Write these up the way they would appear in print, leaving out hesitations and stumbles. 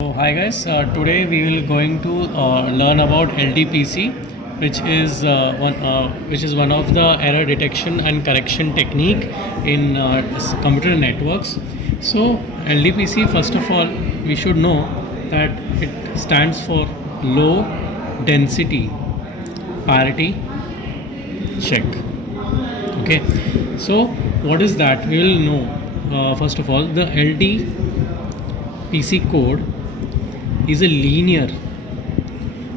So hi guys, today we will going to learn about LDPC, which is one of the error detection and correction technique in computer networks. So LDPC, first of all, we should know that it stands for low density parity check. Okay, so what is that? We will know first of all the LDPC code is a linear.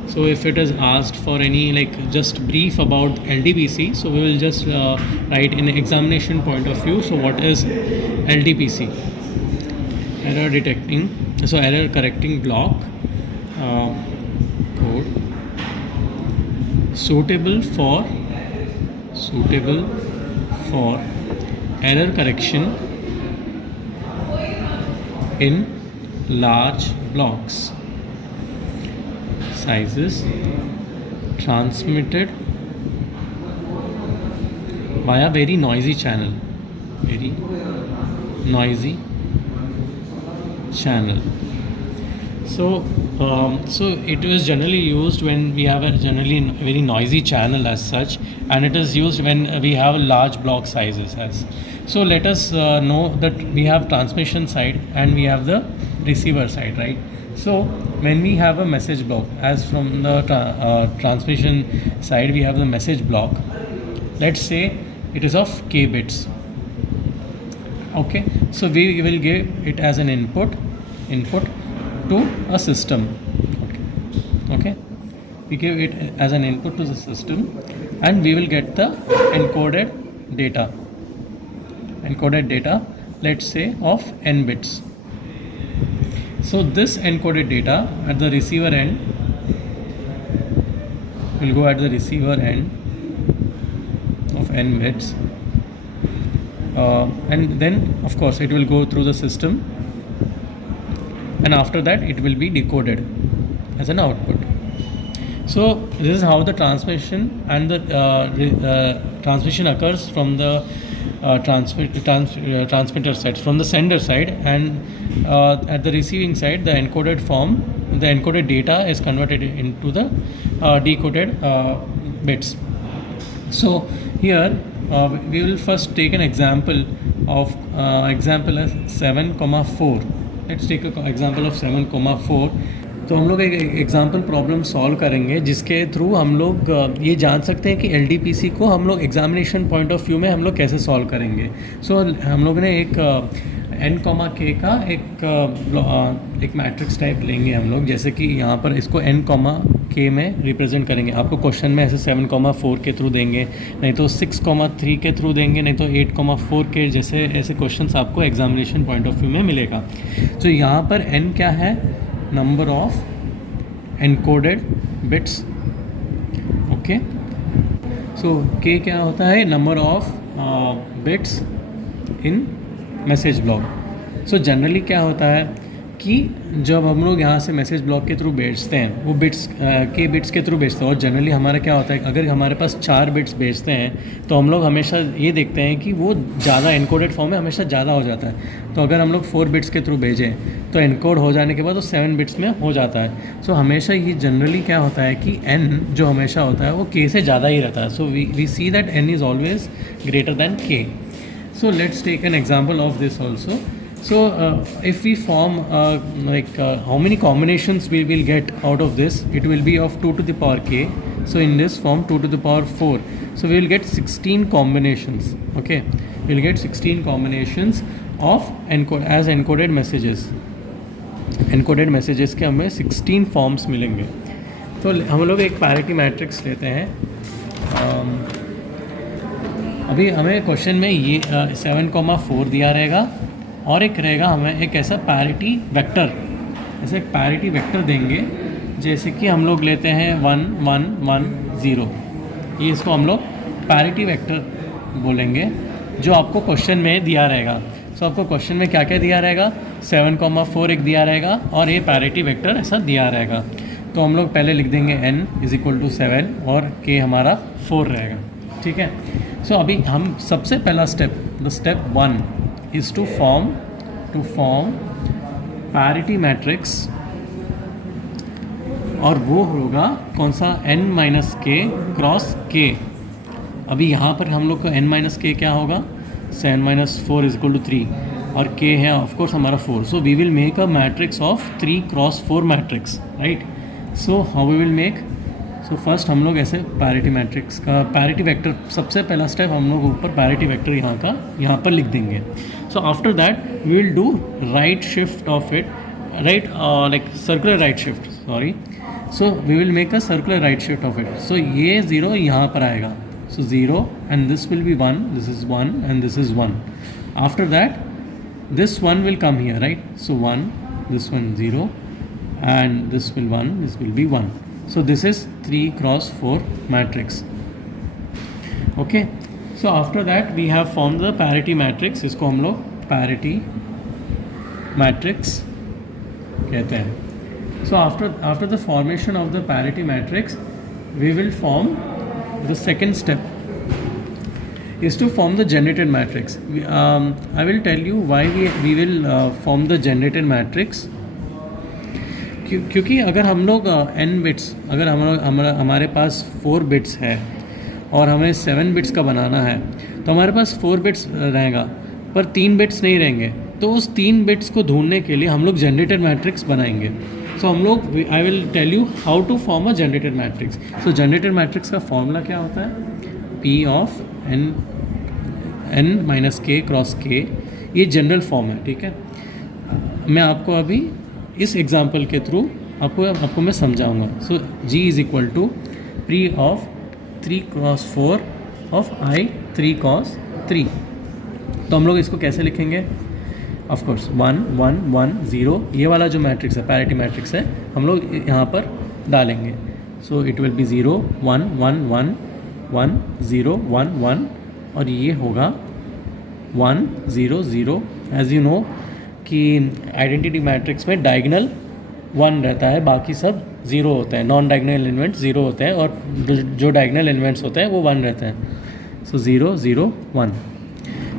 So if it is asked for any just brief about LDPC, so we will just write in examination point of view. So what is LDPC? Error detecting, so error correcting block code suitable for error correction in large blocks sizes transmitted via very noisy channel. So it was generally used when we have a generally very noisy channel as such, and it is used when we have large block sizes as. So let us know that we have transmission side and we have the receiver side, right? So when we have a message block, as from the transmission side we have the message block, let's say it is of k bits. Okay, so we will give it as an input to a system. Okay, we give it as an input to the system, and we will get the encoded data, let's say of n bits. So this encoded data at the receiver end will go at the receiver end of n bits, and then of course it will go through the system, and after that it will be decoded as an output. So this is how the transmission and the transmission occurs from the transmitter side, from the sender side, and at the receiving side the encoded data is converted into the decoded bits. So here we will first take an example of example as 7,4. Let's take an example of 7,4. तो हम लोग एक example problem solve करेंगे जिसके through हम लोग ये जान सकते हैं कि LDPC को हम लोग एग्जामिनेशन पॉइंट ऑफ व्यू में हम लोग कैसे सॉल्व करेंगे. सो हम लोग ने एक n, k का एक मैट्रिक्स टाइप लेंगे हम लोग, जैसे कि यहाँ पर इसको n, k में रिप्रेजेंट करेंगे. आपको क्वेश्चन में ऐसे 7,4 के थ्रू देंगे, नहीं तो 6,3 के थ्रू देंगे, नहीं तो 8,4 के जैसे ऐसे क्वेश्चंस आपको एग्जामिनेशन पॉइंट ऑफ व्यू में मिलेगा. तो यहाँ पर n क्या है? Number of encoded bits. Okay, so k क्या होता है? Number of bits in message block. So generally क्या होता है कि जब हम लोग यहाँ से मैसेज ब्लॉक के थ्रू भेजते हैं, वो बिट्स के बिट्स के थ्रू भेजते हैं, और जनरली हमारा क्या होता है, अगर हमारे पास 4 बिट्स भेजते हैं तो हम लोग हमेशा ये देखते हैं कि वो ज़्यादा एनकोडेड फॉर्म में हमेशा ज़्यादा हो जाता है. तो अगर हम लोग 4 बिट्स के थ्रू भेजें तो एनकोड हो जाने के बाद वो 7 बिट्स में हो जाता है. सो हमेशा ये जनरली क्या होता है कि n जो हमेशा होता है वो k से ज़्यादा ही रहता है. So we see that n is always greater than k. So let's take an example of this also. So if we form how many combinations we will get out of this, it will be of 2 to the power k. So in this form 2 to the power 4. So we will get 16 combinations. Okay, we will get 16 combinations of encoded messages. Encoded messages के हमें 16 forms मिलेंगे. तो हम लोग एक parity matrix लेते हैं. अभी हमें क्वेश्चन में ये 7,4 दिया रहेगा, और एक रहेगा हमें एक ऐसा पैरिटी वेक्टर, ऐसे एक पैरिटी वेक्टर देंगे, जैसे कि हम लोग लेते हैं 1, 1, 1, 0. ये इसको हम लोग पैरिटी वेक्टर बोलेंगे, जो आपको क्वेश्चन में दिया रहेगा. सो आपको क्वेश्चन में क्या क्या दिया रहेगा? 7,4 एक दिया रहेगा, और ये पैरिटी वेक्टर ऐसा दिया रहेगा. तो हम लोग पहले लिख देंगे n = 7 और k हमारा 4 रहेगा. ठीक है. सो अभी हम सबसे पहला step, the step 1 is to form parity matrix और वो होगा कौन सा, n माइनस के क्रॉस के। अभी यहाँ पर हम लोग को n माइनस के क्या होगा, 7 माइनस 4 इज इक्वल टू 3, और k है ऑफकोर्स हमारा 4। So we will make a matrix of 3 cross 4 matrix, right. So how we will make, so first हम लोग ऐसे पैरिटी मैट्रिक्स का पैरिटी वेक्टर, सबसे पहला स्टेप हम लोग ऊपर पैरिटी वेक्टर यहाँ पर लिख देंगे। So after that we will do right shift of it, right, like circular right shift, sorry. So we will make a circular right shift of it. So ये 0 यहाँ पर आएगा, so 0 and this will be 1, this is 1 and this is 1. After that this 1 will come here, right? So 1, this one 0 and this will 1, this will be 1. So this is 3 cross 4 matrix. Okay, so after that we have formed the parity matrix, इसको हम लोग parity matrix कहते हैं। So after the formation of the parity matrix we will form the second step is to form the generated matrix. I will tell you why we will form the generated matrix. क्योंकि अगर हम लोग n bits, अगर हमारे पास 4 bits है और हमें 7 bits का बनाना है, तो हमारे पास 4 बिट्स रहेगा पर 3 बिट्स नहीं रहेंगे। तो उस 3 बिट्स को ढूंढने के लिए हम लोग जनरेटेड मैट्रिक्स बनाएंगे। सो हम लोग, I will tell you how to form a generated matrix. So generated matrix का फॉर्मूला क्या होता है, P of n minus k cross k, ये जनरल फॉर्म है, ठीक है। मैं आपको अभी इस एग्जांपल के थ्रू आपको मैं समझाऊंगा। So G is equal to P of 3 cross 4 of I 3 cross 3। तो हम लोग इसको कैसे लिखेंगे, ऑफ कोर्स 1 1 1 0, ये वाला जो मैट्रिक्स है पैरिटी मैट्रिक्स है, हम लोग यहाँ पर डालेंगे। सो इट विल बी 0 1 1 1 1 0 1 1, और ये होगा 1 0 0। एज यू नो कि आइडेंटिटी मैट्रिक्स में डायगोनल 1 रहता है, बाकी सब 0 होते हैं, नॉन डायगोनल एलिमेंट्स 0 होते हैं, और जो डायगोनल एलिमेंट्स होते हैं वो 1 रहते हैं। सो 0 0 1।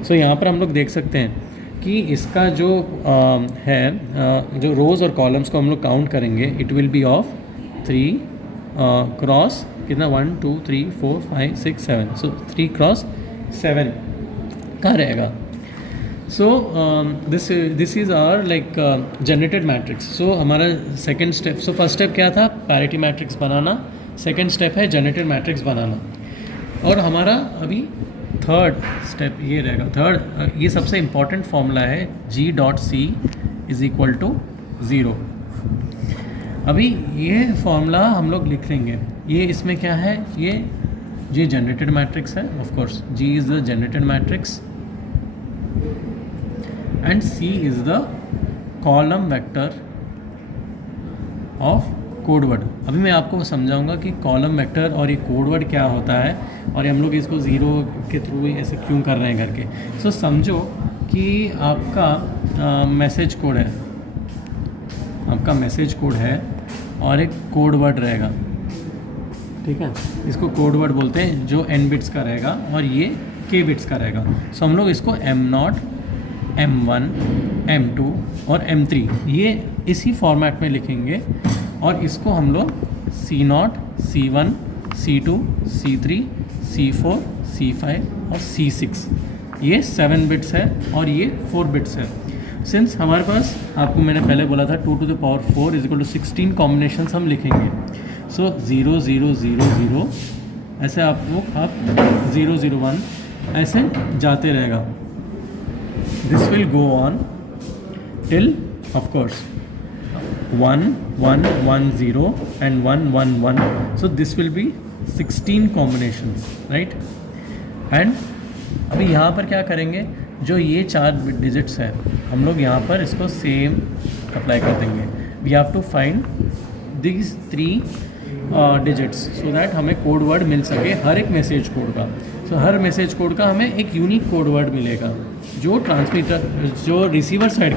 सो यहाँ पर हम लोग देख सकते हैं कि इसका जो जो रोज़ और कॉलम्स को हम लोग काउंट करेंगे, it will be of 3 cross कितना, 1 2 3 4 5 6 7। सो 3 क्रॉस 7 का रहेगा। So this is our like generated matrix. So हमारा second step, so first step क्या था, पैरिटी मैट्रिक्स बनाना, सेकेंड स्टेप है जनरेटेड मैट्रिक्स बनाना, और हमारा अभी थर्ड स्टेप ये रहेगा। थर्ड, ये सबसे इम्पॉर्टेंट फॉर्मूला है, G dot C is equal to 0। अभी ये फॉर्मूला हम लोग लिख लेंगे। ये इसमें क्या है, ये जनरेटेड मैट्रिक्स है, of course G is the generated matrix and C is the column vector of code word. अभी मैं आपको समझाऊंगा कि कॉलम वेक्टर और ये कोड वर्ड क्या होता है, और हम लोग इसको 0 के थ्रू ऐसे क्यों कर रहे हैं करके। सो समझो कि आपका मैसेज कोड है, आपका मैसेज कोड है और एक कोड वर्ड रहेगा, ठीक है। इसको कोड वर्ड बोलते हैं, जो n बिट्स का रहेगा और ये k बिट्स का रहेगा। सो हम लोग इसको M0 M1 M2 और M3 ये इसी फॉर्मेट में लिखेंगे, और इसको हम लोग C0 C1 C2 C3 C4 C5 और C6, ये 7 बिट्स है और ये 4 बिट्स है। सिंस हमारे पास, आपको मैंने पहले बोला था 2 to the power 4 is equal to 16 combinations हम लिखेंगे। सो 0 0 0 0 ऐसे आप 0 0 1 ऐसे जाते रहेगा। This will go on till of course 1 1 1 0 and 1 1 1. So this will be 16 combinations, right? And अभी यहाँ पर क्या करेंगे, जो ये 4 डिजिट्स है हम लोग यहाँ पर इसको सेम अप्लाई कर देंगे। We have to find this 3 digits so that हमें कोड वर्ड मिल सके हर एक मैसेज कोड का। सो हर मैसेज कोड का हमें एक यूनिक कोड वर्ड मिलेगा जो ट्रांसमीटर, जो रिसीवर साइड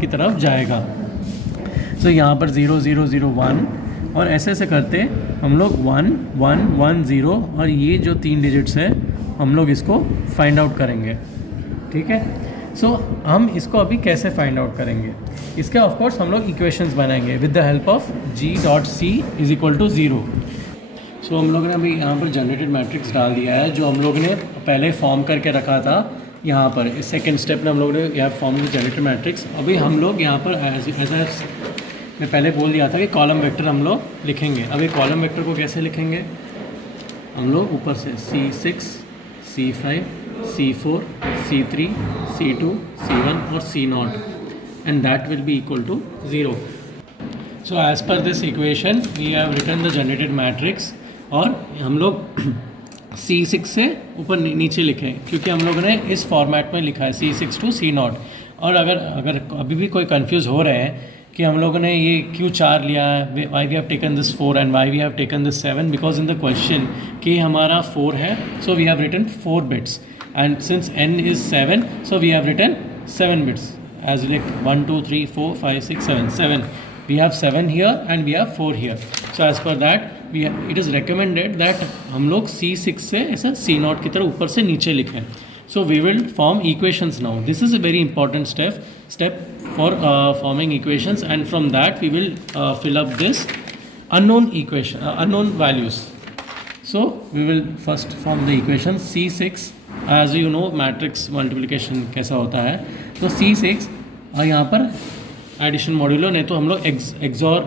की तरफ जाएगा। सो यहाँ पर 0 0 0 1 और ऐसे ऐसे करते हम लोग 1 1 1 0 और ये जो 3 डिजिट्स है हम लोग इसको फाइंड आउट करेंगे, ठीक है। सो हम इसको अभी कैसे फाइंड आउट करेंगे, इसके ऑफ कोर्स हम लोग इक्वेशंस बनाएंगे with the help of g.c is equal to 0। So हम लोग ने अभी यहाँ पर जनरेटेड मैट्रिक्स डाल दिया है जो हम लोग ने पहले फॉर्म करके रखा था यहाँ पर। इस सेकेंड स्टेप में हम लोग ने यहाँ फॉर्म की जनरेटेड मैट्रिक्स। अभी हम लोग यहाँ पर ऐसा मैं पहले बोल दिया था कि कॉलम वेक्टर हम लोग लिखेंगे। अभी कॉलम वेक्टर को कैसे लिखेंगे, हम लोग ऊपर से C6, C5, C4, C3, C2, C1 और C0 and that will be equal to 0. So as per this equation we have written the generated matrix और हम लोग C6 से ऊपर नीचे लिखें क्योंकि हम लोगों ने इस फॉर्मेट में लिखा है C6 to C0। और अगर अभी भी कोई कंफ्यूज हो रहे हैं कि हम लोगों ने ये क्यों 4 लिया है, why we have taken this 4 and why we have taken this 7, because in the question कि हमारा 4 है so we have written 4 bits and since n is 7 so we have written 7 bits as like 1 2 3 4 5 6 7 we have 7 here and we have 4 here. So as per that it is recommended that हम लोग C6 से ऐसा C0 की तरह ऊपर से नीचे लिखें। So we will form equations now. This is a very important step for forming equations, and from that we will fill up this unknown values. So we will first form the equation C6. As you know matrix multiplication कैसा होता है, तो C6 यहाँ पर addition modulo, नहीं तो हम लोग एक्सॉर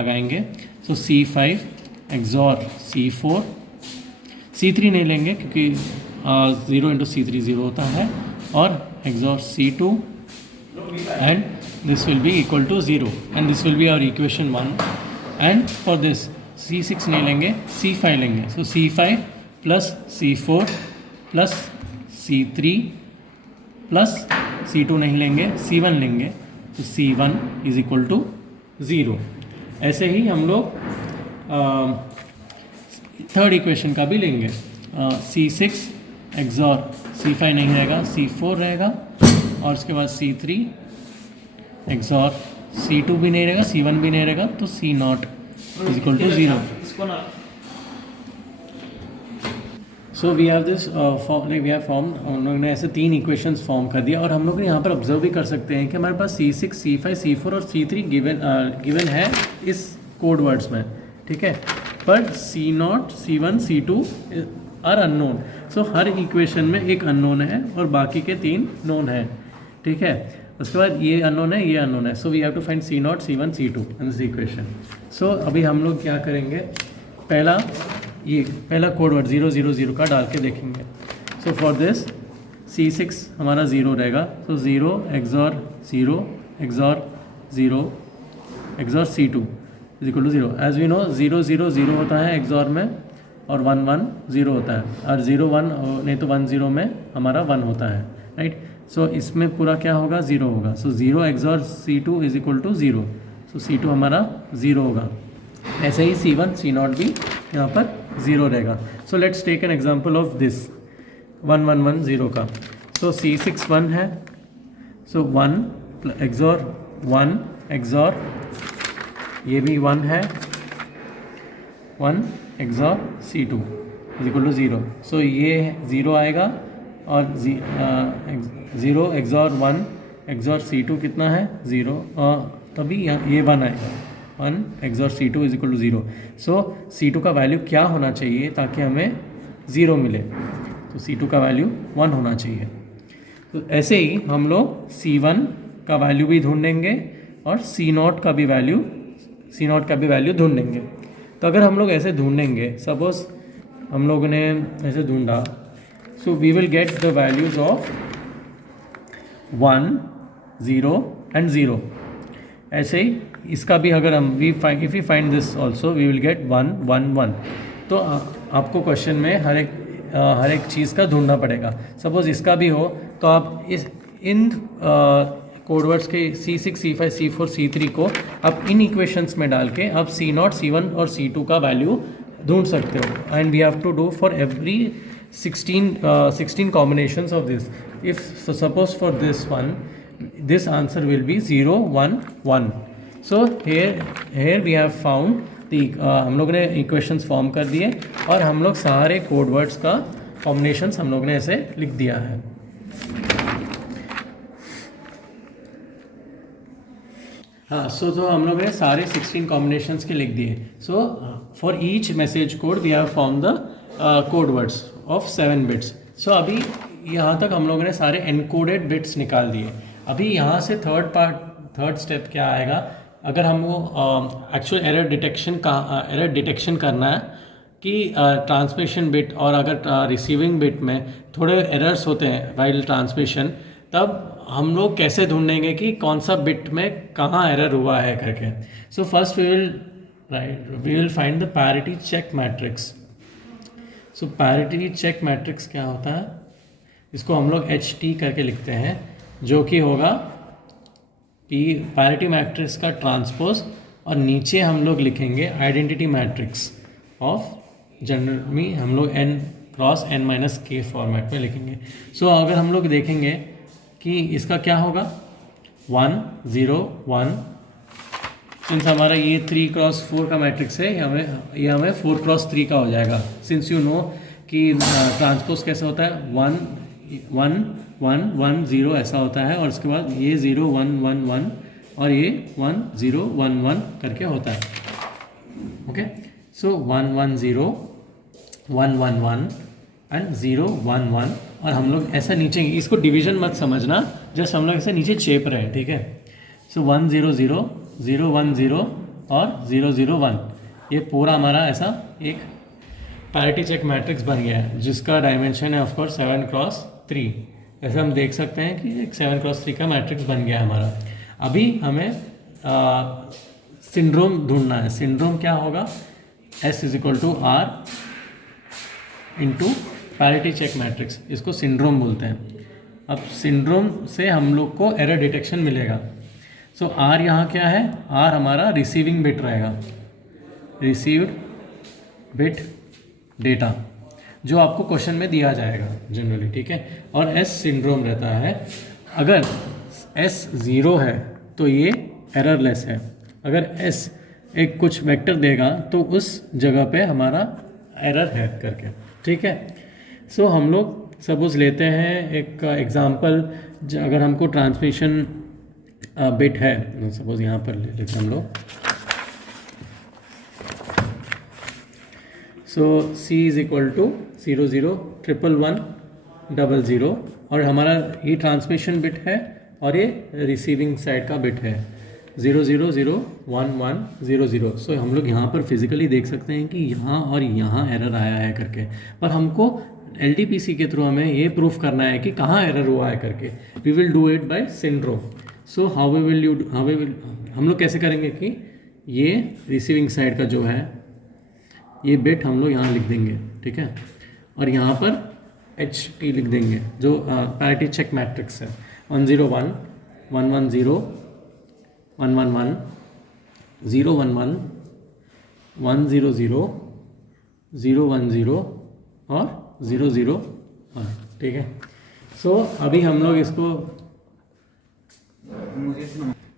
लगाएंगे। So C5 XOR C4, C3 नहीं लेंगे क्योंकि 0 इंटू C3 0 होता है, और XOR C2 and this will be equal to 0 and this will be our equation 1। And for this C6 नहीं लेंगे, C5 लेंगे। सो C5 plus C4 plus C3 plus C2 नहीं लेंगे, C1 लेंगे, तो C1 इज इक्वल टू 0। ऐसे ही हम लोग थर्ड इक्वेशन का भी लेंगे। C6 XOR C5 नहीं रहेगा, C4 रहेगा, और उसके बाद C3 XOR C2 भी नहीं रहेगा, C1 भी नहीं रहेगा, तो C0 is equal to 0। So we have this we have form, हम लोग ने ऐसे 3 इक्वेशंस फॉर्म कर दिया। और हम लोग यहाँ पर ऑब्जर्व भी कर सकते हैं कि हमारे पास C6, C5, C4 और C3 गिवन है इस कोड वर्ड्स में, ठीक है, पर C0, C1, C2 are unknown. So हर इक्वेशन में एक अननोन है और बाकी के 3 नोन है, ठीक है। उसके बाद ये अननोन है, ये अननोन है, so we have to find C0, C1, C2 in this equation. So अभी हम लोग क्या करेंगे, पहला कोड वर्ड 0 0 0 का डाल के देखेंगे। सो फॉर दिस C6 हमारा 0 रहेगा, so 0 XOR 0 XOR 0 XOR C2 is equal to 0। As we know 0 0 0 होता है XOR में, और 1 1 0 होता है, और 0 1 नहीं तो 1 0 में हमारा 1 होता है, राइट। सो इसमें पूरा क्या होगा, 0 होगा। So 0 XOR C2 is equal to 0, so C2 हमारा 0 होगा। ऐसे ही C1 C0 भी यहाँ पर 0 रहेगा। So let's take an example of this 1 1 1 0 का। सो C6 1 है, सो 1 XOR 1 XOR ये भी 1 है, 1 XOR C2 is equal to 0। So ये 0 आएगा, और 0 XOR 1 XOR C2 कितना है, 0, तभी ये 1 आएगा, 1 XOR C2 is equal to 0। So C2 का वैल्यू क्या होना चाहिए ताकि हमें 0 मिले, तो C2 का वैल्यू 1 होना चाहिए। तो ऐसे ही हम लोग C1 का वैल्यू भी ढूंढेंगे और C0 का भी वैल्यू ढूंढेंगे। तो अगर हम लोग ऐसे ढूंढेंगे, सपोज हम लोगों ने ऐसे ढूंढा, so we will get the values of 1 0 and 0। ऐसे ही इसका भी अगर हम if we find this also we will get 1 1 1। तो आपको क्वेश्चन में हर एक चीज़ का ढूंढना पड़ेगा। सपोज इसका भी हो तो आप इन कोडवर्ड्स के C6 C5 C4 C3 को आप इन इक्वेशंस में डाल के आप C0 C1 और C2 का वैल्यू ढूंढ सकते हो। And we have to do for every 16 combinations of this. If so, suppose for this one, this answer will be 0 1 1. So here we have found the हम लोग ने equations form कर दिए, और हम लोग सारे कोड वर्ड्स का कॉम्बिनेशंस हम लोग ने ऐसे लिख दिया है। हाँ, सो तो हम लोग ने सारे 16 कॉम्बिनेशंस के लिख दिए. So for each message code we have form the code words of 7 bits. So अभी यहाँ तक हम लोगों ने सारे एनकोडेड बिट्स निकाल दिए. अभी यहाँ से थर्ड स्टेप क्या आएगा, अगर हमको एक्चुअल एरर डिटेक्शन करना है कि ट्रांसमिशन बिट और अगर रिसीविंग बिट में थोड़े एरर्स होते हैं वाइल ट्रांसमिशन, तब हम लोग कैसे ढूंढेंगे कि कौन सा बिट में कहाँ एरर हुआ है करके. So first we will find the parity check matrix. So parity check matrix क्या होता है, इसको हम लोग HT करके लिखते हैं, जो कि होगा पैरिटी मैट्रिक्स का ट्रांसपोज, और नीचे हम लोग लिखेंगे आइडेंटिटी मैट्रिक्स ऑफ, जनरली हम लोग n क्रॉस n-k फॉर्मेट में लिखेंगे. सो अगर हम लोग देखेंगे कि इसका क्या होगा 1 0 1, सिंस हमारा ये 3 क्रॉस 4 का मैट्रिक्स है, ये हमें 4 क्रॉस 3 का हो जाएगा. सिंस यू नो कि ट्रांसपोज कैसे होता है, 1 1 1 1 0 ऐसा होता है, और उसके बाद ये 0 1 1 1 और ये 1 0 1 1 करके होता है. ओके, सो 1 1 0 1 1 1 एंड 0 1 1, और हम लोग ऐसा नीचे, इसको डिवीजन मत समझना, जस्ट हम लोग ऐसे नीचे चेप रहे हैं, ठीक है. सो 1 0 0 0 1 0 और 0 0 1, ये पूरा हमारा ऐसा एक पैरिटी चेक मैट्रिक्स बन गया है, जिसका डायमेंशन है ऑफकोर्स 7 क्रॉस 3. ऐसे हम देख सकते हैं कि एक 7 क्रॉस 3 का मैट्रिक्स बन गया है हमारा. अभी हमें सिंड्रोम ढूंढना है. सिंड्रोम क्या होगा, S = R into parity check matrix, इसको सिंड्रोम बोलते हैं. अब सिंड्रोम से हम लोग को एरर डिटेक्शन मिलेगा. सो R यहाँ क्या है, R हमारा रिसीविंग बिट रहेगा, रिसीव्ड बिट डेटा, जो आपको क्वेश्चन में दिया जाएगा जनरली, ठीक है. और S सिंड्रोम रहता है, अगर S 0 है तो ये एररलेस है, अगर S एक कुछ वेक्टर देगा तो उस जगह पे हमारा एरर है करके, ठीक है. सो हम लोग सपोज लेते हैं एक एग्जांपल, अगर हमको ट्रांसमिशन बिट है, सपोज यहाँ पर ले लेते हैं हम लोग. सो C = 0 0 1 1 1 0 और हमारा ये ट्रांसमिशन बिट है और ये रिसीविंग साइड का बिट है 0 0 0 1 1 0 0. सो हम लोग यहाँ पर फिजिकली देख सकते हैं कि यहाँ और यहाँ एरर आया है करके, पर हमको LTPC के थ्रू हमें ये प्रूफ करना है कि कहाँ एरर हुआ है करके. We will do it by syndrome. So how will हम लोग कैसे करेंगे कि ये रिसीविंग साइड का जो है ये बिट हम लोग यहाँ लिख देंगे, ठीक है, और यहाँ पर HT लिख देंगे, जो पैरिटी चेक मैट्रिक्स है. 1 0 1 1 1 0 1 1 1 0 1 1 1 0 0 0 1 0 और 0 0 1, ठीक है. सो अभी हम लोग इसको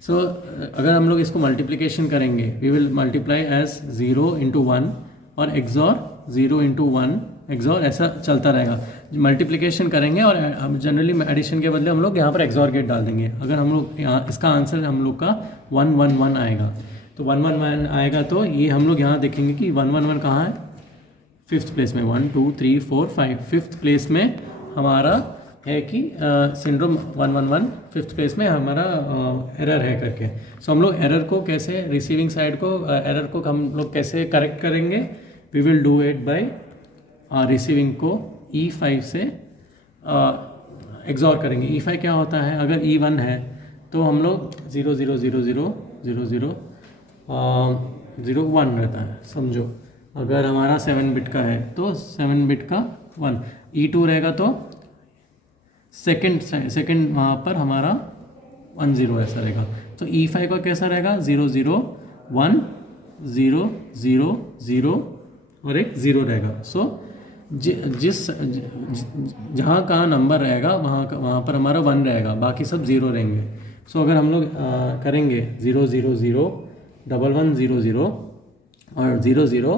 अगर हम लोग इसको मल्टीप्लिकेशन करेंगे, वी विल मल्टीप्लाई एज 0 × 1 और एक्सॉर 0 × 1 एक्सॉर, ऐसा चलता रहेगा. मल्टीप्लिकेशन करेंगे और हम जनरली एडिशन के बदले हम लोग यहाँ पर एक्सॉर गेट डाल देंगे. अगर हम लोग यहाँ, इसका आंसर हम लोग का 1 1 1 आएगा, तो 1 1 1 आएगा, तो ये हम लोग यहाँ देखेंगे कि 1 1 1 कहाँ है, 5th प्लेस में. 1 2 3 4 5 5th प्लेस में हमारा है कि सिंड्रोम 1 1 1 5th प्लेस में हमारा एरर है करके. सो हम लोग एरर को कैसे, रिसीविंग साइड को एरर को हम लोग कैसे करेक्ट करेंगे, we will do it by receiving को E5 से एक्सॉर करेंगे. E5 क्या होता है, अगर E1 है तो हम लोग 0 0 0 0 0 0 0 1 रहता है, समझो. अगर हमारा 7 बिट का है तो 7 बिट का 1. E2 रहेगा तो सेकंड वहाँ पर हमारा 1 0 ऐसा रहेगा. तो E5 का कैसा रहेगा, 0 0 1 0 0 0 और एक 0 रहेगा. सो जहाँ का नंबर रहेगा वहाँ पर हमारा 1 रहेगा, बाकी सब 0 रहेंगे. सो अगर हम लोग करेंगे 0 0 0 1 1 0 0 और 0 0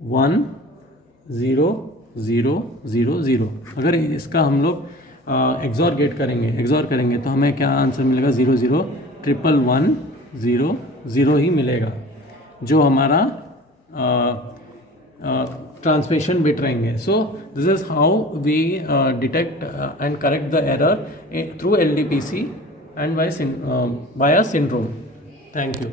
1 0 0 0 0, अगर इसका हम लोग एक्सॉर गेट करेंगे, एक्सॉर करेंगे तो हमें क्या आंसर मिलेगा, 0 0 1 1 0 0 ही मिलेगा, जो हमारा ट्रांसमिशन बिट रहेंगे. So this is how we detect and correct the error through LDPC and by a syndrome. Thank you.